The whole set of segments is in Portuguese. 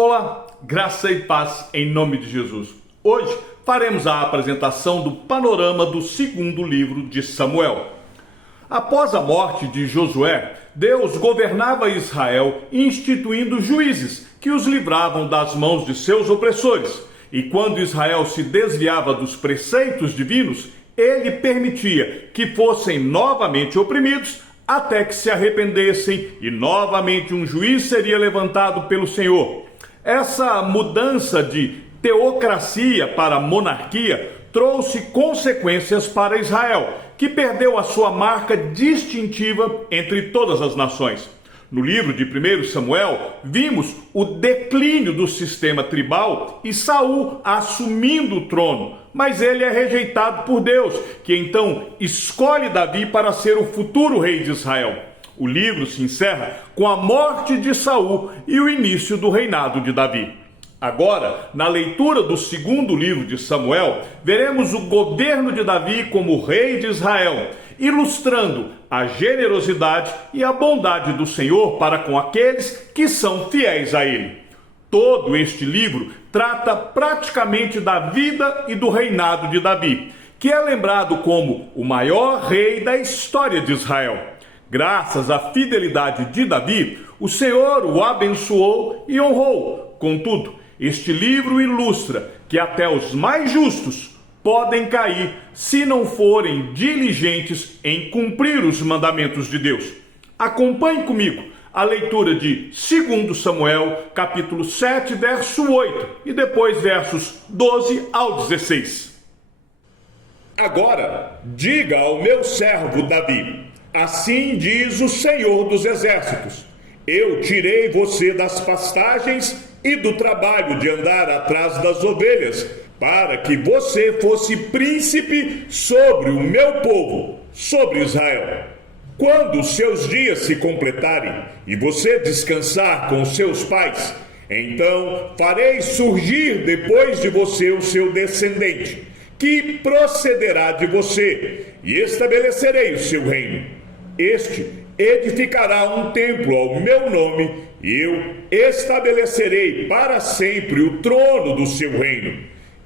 Olá, graça e paz em nome de Jesus. Hoje faremos a apresentação do panorama do segundo livro de Samuel. Após a morte de Josué, Deus governava Israel instituindo juízes que os livravam das mãos de seus opressores. E quando Israel se desviava dos preceitos divinos, ele permitia que fossem novamente oprimidos até que se arrependessem e novamente um juiz seria levantado pelo Senhor. Essa mudança de teocracia para monarquia trouxe consequências para Israel, que perdeu a sua marca distintiva entre todas as nações. No livro de 1 Samuel, vimos o declínio do sistema tribal e Saul assumindo o trono, mas ele é rejeitado por Deus, que então escolhe Davi para ser o futuro rei de Israel. O livro se encerra com a morte de Saul e o início do reinado de Davi. Agora, na leitura do segundo livro de Samuel, veremos o governo de Davi como rei de Israel, ilustrando a generosidade e a bondade do Senhor para com aqueles que são fiéis a ele. Todo este livro trata praticamente da vida e do reinado de Davi, que é lembrado como o maior rei da história de Israel. Graças à fidelidade de Davi, o Senhor o abençoou e honrou. Contudo, este livro ilustra que até os mais justos podem cair se não forem diligentes em cumprir os mandamentos de Deus. Acompanhe comigo a leitura de 2 Samuel, capítulo 7, verso 8, e depois versos 12 ao 16. Agora, diga ao meu servo Davi: assim diz o Senhor dos Exércitos: eu tirei você das pastagens e do trabalho de andar atrás das ovelhas, para que você fosse príncipe sobre o meu povo, sobre Israel. Quando os seus dias se completarem e você descansar com seus pais, então farei surgir depois de você o seu descendente, que procederá de você, e estabelecerei o seu reino. Este edificará um templo ao meu nome, e eu estabelecerei para sempre o trono do seu reino.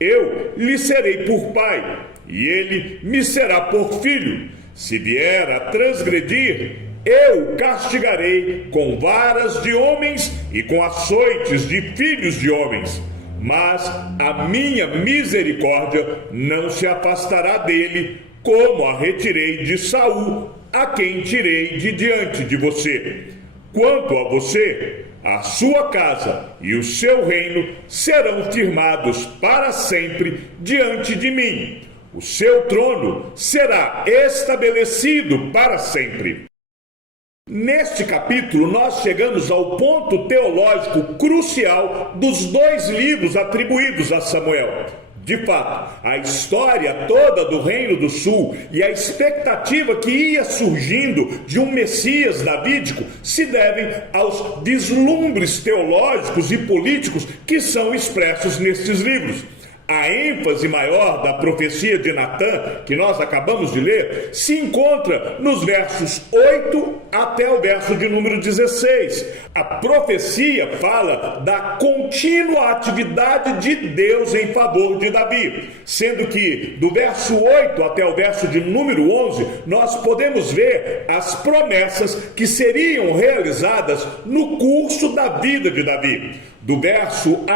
Eu lhe serei por pai, e ele me será por filho. Se vier a transgredir, eu o castigarei com varas de homens e com açoites de filhos de homens. Mas a minha misericórdia não se afastará dele, como a retirei de Saul, a quem tirei de diante de você. Quanto a você, a sua casa e o seu reino serão firmados para sempre diante de mim. O seu trono será estabelecido para sempre. Neste capítulo, nós chegamos ao ponto teológico crucial dos dois livros atribuídos a Samuel. De fato, a história toda do Reino do Sul e a expectativa que ia surgindo de um Messias davídico se devem aos vislumbres teológicos e políticos que são expressos nestes livros. A ênfase maior da profecia de Natã, que nós acabamos de ler, se encontra nos versos 8 até o verso de número 16. A profecia fala da contínua atividade de Deus em favor de Davi, sendo que do verso 8 até o verso de número 11, nós podemos ver as promessas que seriam realizadas no curso da vida de Davi. Do verso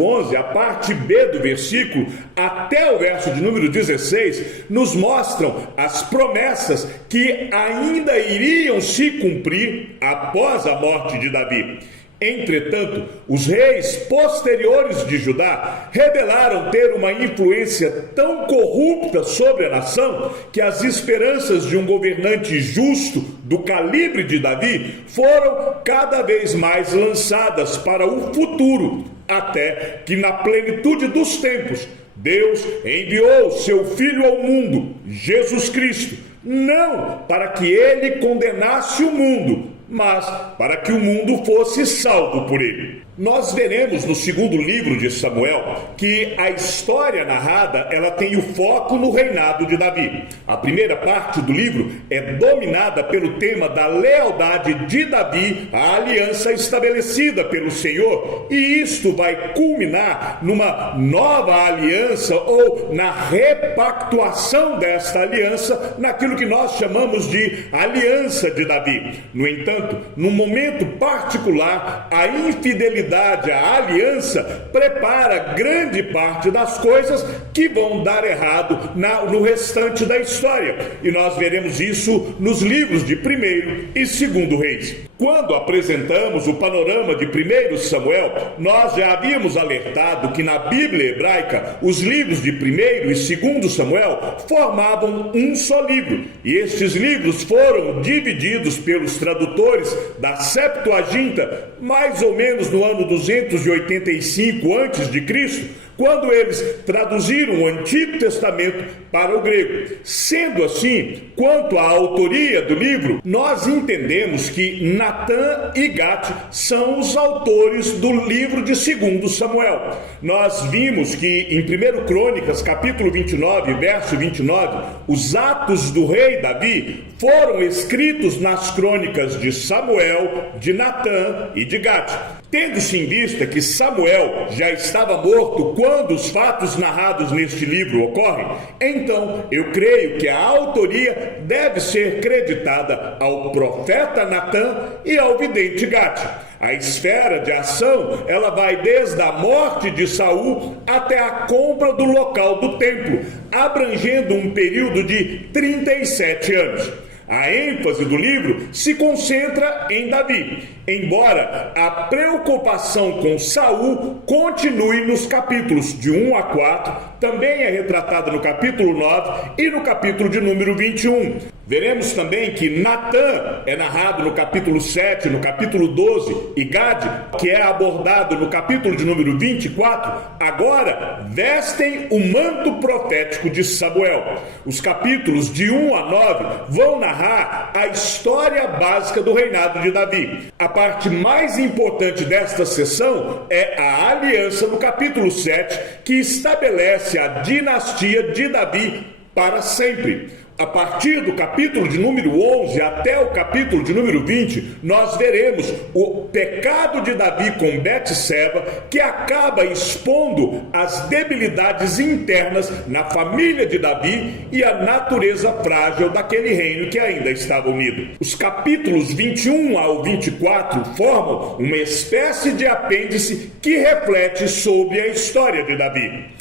11, a parte B do versículo, até o verso de número 16, nos mostram as promessas que ainda iriam se cumprir após a morte de Davi. Entretanto, os reis posteriores de Judá revelaram ter uma influência tão corrupta sobre a nação que as esperanças de um governante justo do calibre de Davi foram cada vez mais lançadas para o futuro, até que na plenitude dos tempos Deus enviou seu Filho ao mundo, Jesus Cristo, não para que ele condenasse o mundo, mas para que o mundo fosse salvo por ele. Nós veremos no segundo livro de Samuel que a história narrada ela tem o foco no reinado de Davi. A primeira parte do livro é dominada pelo tema da lealdade de Davi à aliança estabelecida pelo Senhor, e isto vai culminar numa nova aliança ou na repactuação desta aliança naquilo que nós chamamos de aliança de Davi. No entanto, num momento particular, a infidelidade à aliança prepara grande parte das coisas que vão dar errado no restante da história. E nós veremos isso nos livros de 1º e 2º Reis. Quando apresentamos o panorama de 1º Samuel, nós já havíamos alertado que na Bíblia hebraica, os livros de 1º e 2º Samuel formavam um só livro. E estes livros foram divididos pelos tradutores da Septuaginta, mais ou menos no ano 285 a.C., quando eles traduziram o Antigo Testamento para o grego. Sendo assim, quanto à autoria do livro, nós entendemos que Natã e Gate são os autores do livro de 2º Samuel. Nós vimos que em 1 Crônicas, capítulo 29, verso 29, os atos do rei Davi foram escritos nas crônicas de Samuel, de Natã e de Gate. Tendo-se em vista que Samuel já estava morto quando os fatos narrados neste livro ocorrem, então eu creio que a autoria deve ser creditada ao profeta Natã e ao vidente Gate. A esfera de ação, ela vai desde a morte de Saul até a compra do local do templo, abrangendo um período de 37 anos. A ênfase do livro se concentra em Davi, embora a preocupação com Saul continue nos capítulos de 1 a 4, também é retratada no capítulo 9 e no capítulo de número 21. Veremos também que Natã é narrado no capítulo 7, no capítulo 12, e Gade, que é abordado no capítulo de número 24, agora vestem o manto profético de Samuel. Os capítulos de 1 a 9 vão narrar a história básica do reinado de Davi. A parte mais importante desta sessão é a aliança no capítulo 7, que estabelece a dinastia de Davi para sempre. A partir do capítulo de número 11 até o capítulo de número 20, nós veremos o pecado de Davi com Betseba, que acaba expondo as debilidades internas na família de Davi e a natureza frágil daquele reino que ainda estava unido. Os capítulos 21 ao 24 formam uma espécie de apêndice que reflete sobre a história de Davi.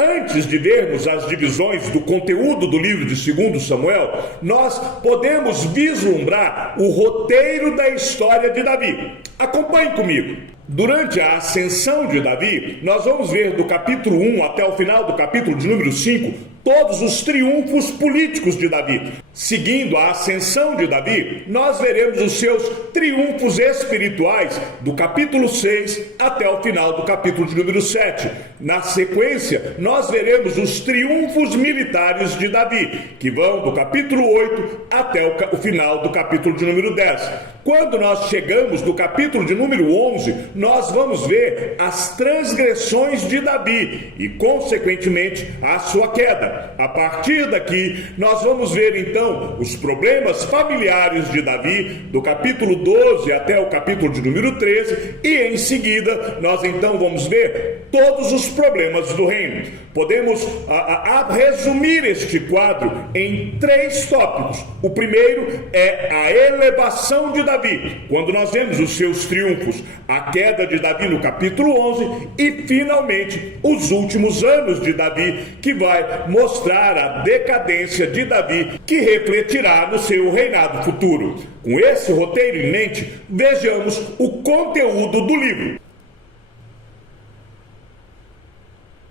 Antes de vermos as divisões do conteúdo do livro de 2º Samuel, nós podemos vislumbrar o roteiro da história de Davi. Acompanhe comigo. Durante a ascensão de Davi, nós vamos ver do capítulo 1 até o final do capítulo de número 5, todos os triunfos políticos de Davi. Seguindo a ascensão de Davi, nós veremos os seus triunfos espirituais do capítulo 6 até o final do capítulo de número 7. Na sequência, nós veremos os triunfos militares de Davi, que vão do capítulo 8 até o final do capítulo de número 10. Quando nós chegamos no capítulo de número 11, nós vamos ver as transgressões de Davi e, consequentemente, a sua queda. A partir daqui, nós vamos ver, então, os problemas familiares de Davi, do capítulo 12 até o capítulo de número 13, e, em seguida, nós, então, vamos ver todos os problemas do reino. Podemos resumir este quadro em 3 tópicos. O primeiro é a elevação de Davi, quando nós vemos os seus triunfos, a queda de Davi no capítulo 11 e, finalmente, os últimos anos de Davi, que vai mostrar a decadência de Davi, que refletirá no seu reinado futuro. Com esse roteiro em mente, vejamos o conteúdo do livro.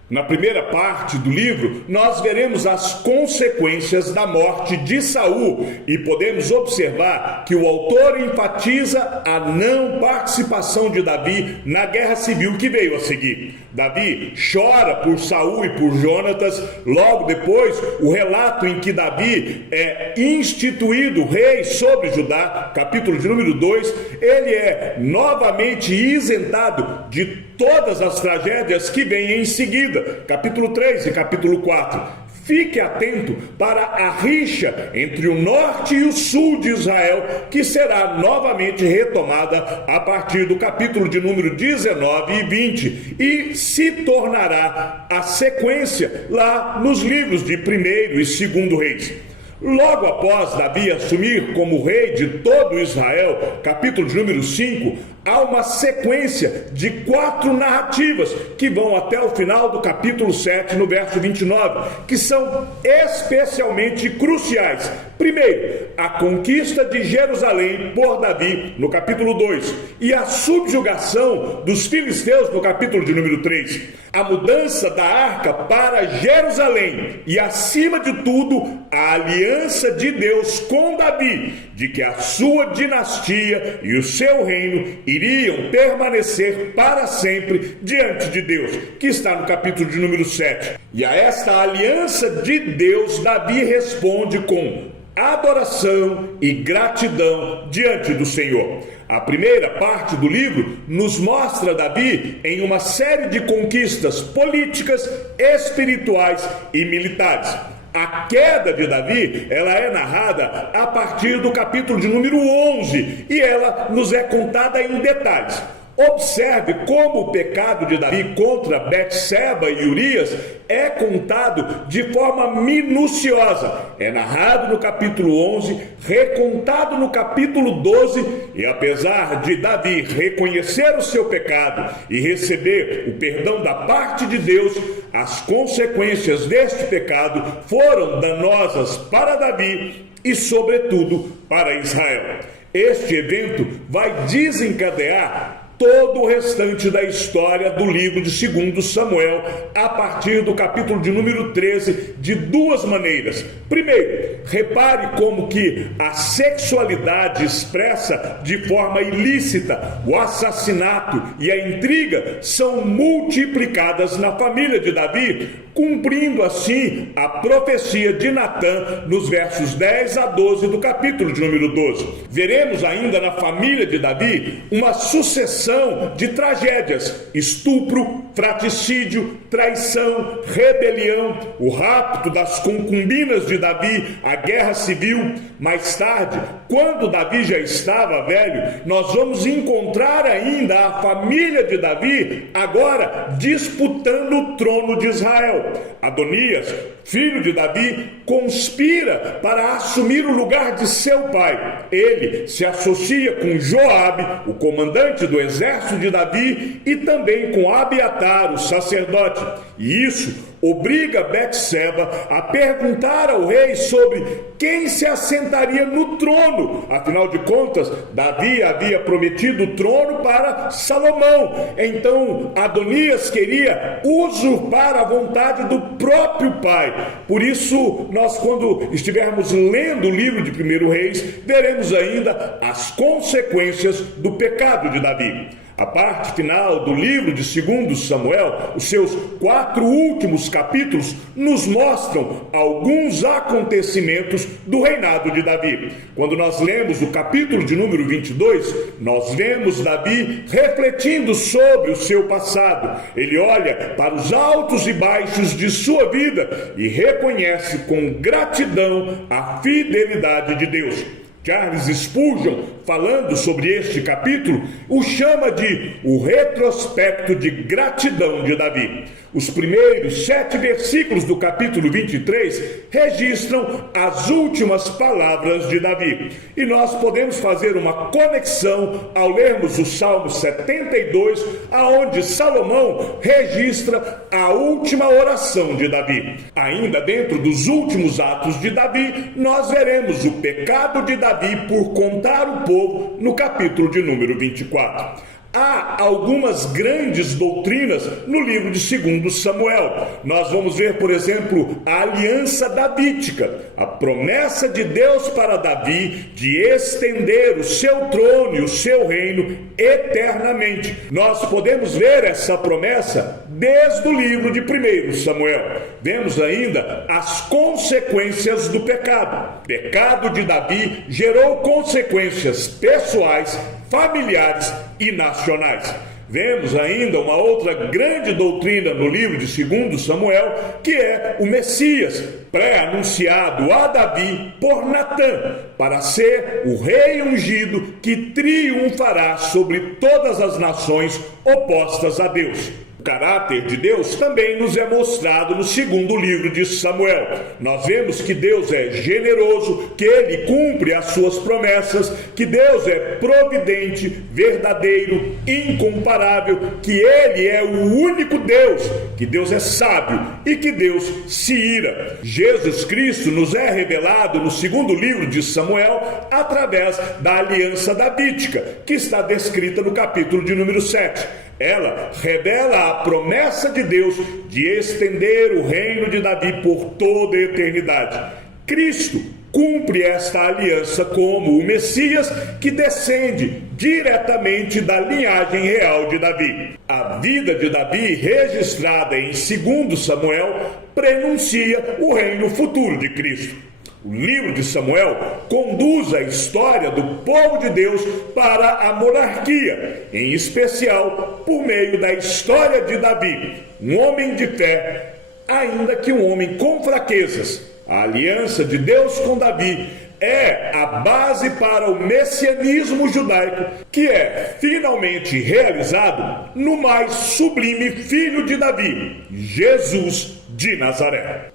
Na primeira parte do livro, nós veremos as consequências da morte de Saul e podemos observar que o autor enfatiza a não participação de Davi na guerra civil que veio a seguir. Davi chora por Saul e por Jonatas. Logo depois, o relato em que Davi é instituído rei sobre Judá, capítulo de número 2, ele é novamente isentado de todas as tragédias que vêm em seguida, capítulo 3 e capítulo 4. Fique atento para a rixa entre o norte e o sul de Israel, que será novamente retomada a partir do capítulo de número 19 e 20, e se tornará a sequência lá nos livros de 1º e 2º Reis. Logo após Davi assumir como rei de todo Israel, capítulo de número 5, há uma sequência de 4 narrativas que vão até o final do capítulo 7, no verso 29, que são especialmente cruciais. Primeiro, a conquista de Jerusalém por Davi, no capítulo 2, e a subjugação dos filisteus, no capítulo de número 3. A mudança da arca para Jerusalém e, acima de tudo, a aliança de Deus com Davi, de que a sua dinastia e o seu reino iriam permanecer para sempre diante de Deus, que está no capítulo de número 7. E a esta aliança de Deus, Davi responde com adoração e gratidão diante do Senhor. A primeira parte do livro nos mostra Davi em uma série de conquistas políticas, espirituais e militares. A queda de Davi, ela é narrada a partir do capítulo de número 11 e ela nos é contada em detalhes. Observe como o pecado de Davi contra Betseba e Urias é contado de forma minuciosa. É narrado no capítulo 11, recontado no capítulo 12, e apesar de Davi reconhecer o seu pecado e receber o perdão da parte de Deus, as consequências deste pecado foram danosas para Davi e, sobretudo, para Israel. Este evento vai desencadear todo o restante da história do livro de 2 Samuel, a partir do capítulo de número 13, de duas maneiras. Primeiro, repare como que a sexualidade expressa de forma ilícita, o assassinato e a intriga são multiplicadas na família de Davi, cumprindo assim a profecia de Natã nos versos 10 a 12 do capítulo de número 12. Veremos ainda na família de Davi uma sucessão de tragédias: estupro, fratricídio, traição, rebelião, o rapto das concubinas de Davi, a guerra civil. Mais tarde, quando Davi já estava velho, nós vamos encontrar ainda a família de Davi agora disputando o trono de Israel. Adonias, filho de Davi, conspira para assumir o lugar de seu pai. Ele se associa com Joabe, o comandante do exército de Davi, e também com Abiatar, o sacerdote. E isso obriga Betseba a perguntar ao rei sobre quem se assentaria no trono. Afinal de contas, Davi havia prometido o trono para Salomão. Então Adonias queria usurpar a vontade do próprio pai. Por isso, nós, quando estivermos lendo o livro de 1º Reis, veremos ainda as consequências do pecado de Davi. A parte final do livro de 2 Samuel, os seus 4 últimos capítulos, nos mostram alguns acontecimentos do reinado de Davi. Quando nós lemos o capítulo de número 22, nós vemos Davi refletindo sobre o seu passado. Ele olha para os altos e baixos de sua vida e reconhece com gratidão a fidelidade de Deus. Charles Spurgeon, falando sobre este capítulo, o chama de o retrospecto de gratidão de Davi. Os primeiros 7 versículos do capítulo 23 registram as últimas palavras de Davi. E nós podemos fazer uma conexão ao lermos o Salmo 72, aonde Salomão registra a última oração de Davi. Ainda dentro dos últimos atos de Davi, nós veremos o pecado de Davi por contar o povo no capítulo de número 24. Há algumas grandes doutrinas no livro de 2 Samuel. Nós vamos ver, por exemplo, a aliança davídica, a promessa de Deus para Davi de estender o seu trono e o seu reino eternamente. Nós podemos ver essa promessa desde o livro de 1 Samuel. Vemos ainda as consequências do pecado. O pecado de Davi gerou consequências pessoais, familiares e nacionais. Vemos ainda uma outra grande doutrina no livro de 2 Samuel, que é o Messias, pré-anunciado a Davi por Natã, para ser o rei ungido que triunfará sobre todas as nações opostas a Deus. O caráter de Deus também nos é mostrado no 2º livro de Samuel. Nós vemos que Deus é generoso, que Ele cumpre as suas promessas, que Deus é providente, verdadeiro, incomparável, que Ele é o único Deus, que Deus é sábio e que Deus se ira. Jesus Cristo nos é revelado no 2º livro de Samuel através da aliança davídica, que está descrita no capítulo de número 7. Ela revela a promessa de Deus de estender o reino de Davi por toda a eternidade. Cristo cumpre esta aliança como o Messias que descende diretamente da linhagem real de Davi. A vida de Davi, registrada em 2 Samuel, prenuncia o reino futuro de Cristo. O livro de Samuel conduz a história do povo de Deus para a monarquia, em especial por meio da história de Davi, um homem de fé, ainda que um homem com fraquezas. A aliança de Deus com Davi é a base para o messianismo judaico, que é finalmente realizado no mais sublime filho de Davi, Jesus de Nazaré.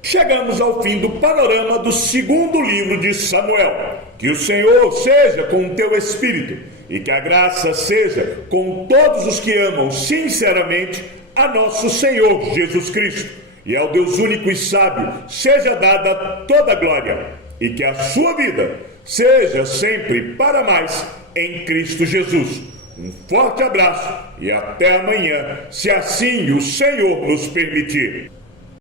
Chegamos ao fim do panorama do 2º livro de Samuel. Que o Senhor seja com o teu espírito e que a graça seja com todos os que amam sinceramente a nosso Senhor Jesus Cristo. E ao Deus único e sábio seja dada toda a glória e que a sua vida seja sempre para mais em Cristo Jesus. Um forte abraço e até amanhã, se assim o Senhor nos permitir.